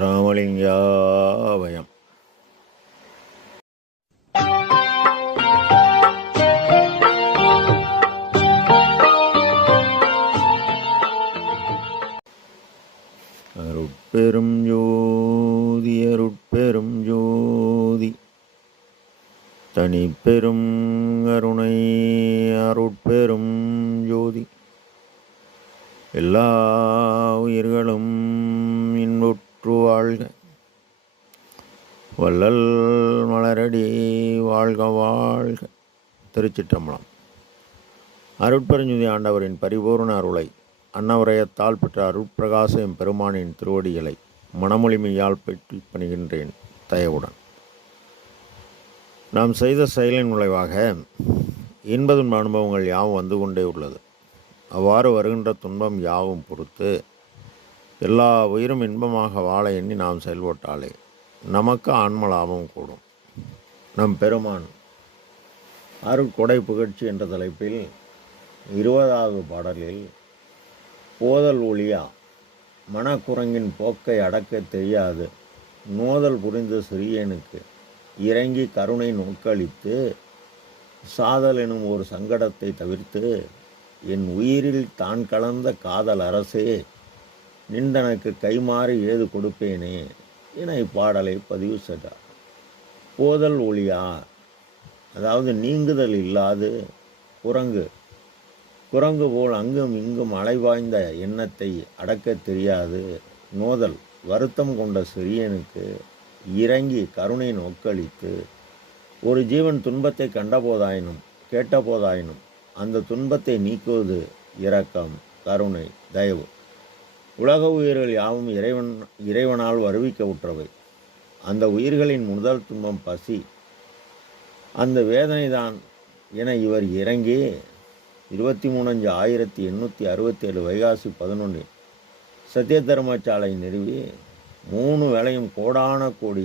ராமலிங்காபயம். அருட்பெரும் ஜோதி அருட்பெரும் ஜோதி தனிப்பெரும் கருணை அருட்பெரும் ஜோதி எல்லா உயிர்களும் இன்புற்று வாழ்க. வள்ளல் மலரடி வாழ்க வாழ்க. திருச்சிற்றம்பலம். அருட்பெருஞ்சுதி ஆண்டவரின் பரிபூர்ண அருளை அன்னவரையத்தால் பெற்ற அருட்பிரகாச எம்பெருமானின் திருவடிகளை மனமொழிமையால் பெற்று பணிகின்றேன் தயவுடன். நாம் செய்த செயலின் விளைவாக இன்பதுன்ப அனுபவங்கள் யாவும் வந்து கொண்டே உள்ளது. அவ்வாறு வருகின்ற துன்பம் யாவும் பொறுத்து எல்லா உயிரும் இன்பமாக வாழ எண்ணி நாம் செயல்பட்டாலே நமக்கு ஆன்ம லாபம் கூடும். நம் பெருமான் அருட்கொடை புகழ்ச்சி என்ற தலைப்பில் 20வது பாடலில் போதல் ஒளியா மனக்குரங்கின் போக்கை அடக்க தெரியாது நோதல் புரிந்த சிறியனுக்கு இறங்கி கருணை நோக்களித்து சாதல் எனும் ஒரு சங்கடத்தை தவிர்த்து என் உயிரில் தான் கலந்த காதல் அரசே நின்றனக்கு கைமாறி ஏது கொடுப்பேனே என இப்பாடலை பதிவு செய்தார். போதல் ஒளியா, அதாவது நீங்குதல் இல்லாது குரங்கு போல் அங்கும் இங்கும் அலைவாய்ந்த எண்ணத்தை அடக்க தெரியாது நோதல் வருத்தம் கொண்ட சிறியனுக்கு இறங்கி கருணை நோக்களித்து ஒரு ஜீவன் துன்பத்தை கண்டபோதாயினும் கேட்டபோதாயினும் அந்த துன்பத்தை நீக்குவது இரக்கம், கருணை, தயவு. உலக உயிர்கள் யாவும் இறைவனால் வருவிக்க உற்றவை. அந்த உயிர்களின் முதல் துன்பம் பசி, அந்த வேதனைதான் என இவர் இறங்கி 23/5/1867 வைகாசி 11 சத்திய தர்மசாலை நிறுவி 3 வேளையும் கோடான கோடி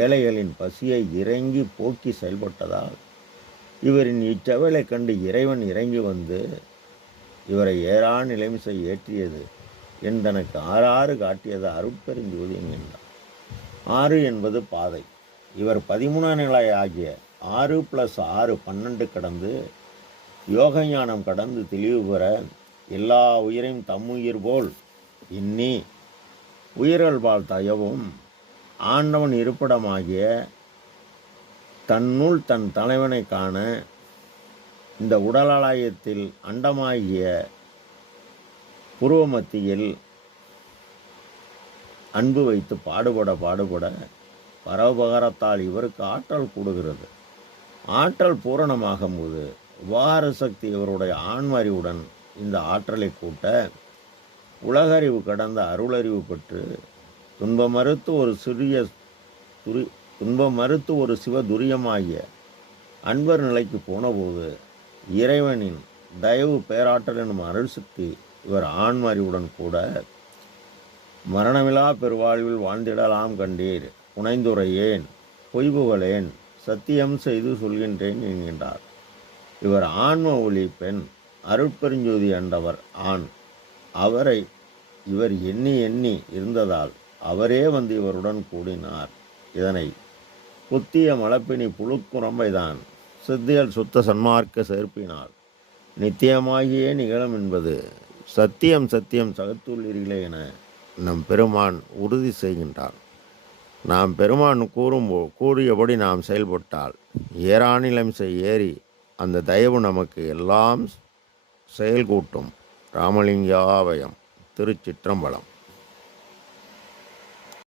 ஏழைகளின் பசியை இறங்கி போக்கி செயல்பட்டதால் இவரின் இச்செயலை கண்டு இறைவன் இறங்கி வந்து இவரை ஏறா நிலைமிசை ஏற்றியது தனக்கு 6 காட்டியது அருட்பெருஞ்சோதி என்கின்றார். 6 என்பது பாதை. இவர் 13 நிலை ஆகிய 6 + 6 12 கடந்து யோக ஞானம் கடந்து தெளிவு பெற எல்லா உயிரையும் தம்முயிர் போல் எண்ணி உயிர்கள்பால் தயவும் ஆண்டவன் இருப்பிடமாகிய தன்னுள் தன் தலைவனை காண இந்த உடலாலயத்தில் அண்டமாகிய புருவமத்தியில் அன்பு வைத்து பாடுபட பரோபகாரத்தால் இவருக்கு ஆற்றல் கூடுகிறது. ஆற்றல் பூரணமாகும் போது உபகார சக்தி இவருடைய ஆன்ம அறிவுடன் இந்த ஆற்றலை கூட்ட உலகறிவு கடந்த அருளறிவு பெற்று துன்பமறுத்து ஒரு சிவதுரியமாகிய அன்பர் நிலைக்கு போனபோது இறைவனின் தயவு பேராற்றல் எனும் அருள் சக்தி இவர் ஆன்ம அறிவுடன் கூட மரணமிலா பெருவாழ்வில் வாழ்ந்திடலாம் கண்டீர் புனைந்துரையேன் பொய்புகளேன் சத்தியம் செய்து சொல்கின்றேன் என்கின்றார். இவர் ஆன்ம ஒளி பெண், அருட்பெருஞ்சோதி அண்டவர் ஆண். அவரை இவர் எண்ணி இருந்ததால் அவரே வந்து இவருடன் கூடினார். இதனை புத்திய மலப்பினி புழுக்குரம்பைதான் சித்தியல் சுத்த சன்மார்க்க சேர்ப்பினார் நித்தியமாகியே நிகழும் என்பது சத்தியம் சகத்துள்ளீர்களே என நம் பெருமான் உறுதி செய்கின்றார். நாம் பெருமான் கூறியபடி நாம் செயல்பட்டால் ஏறாநிலம் ஏறி அந்த தயவு நமக்கு எல்லாம் செயல்கூட்டும். ராமலிங்காபயம். திருச்சிற்றம்பலம்.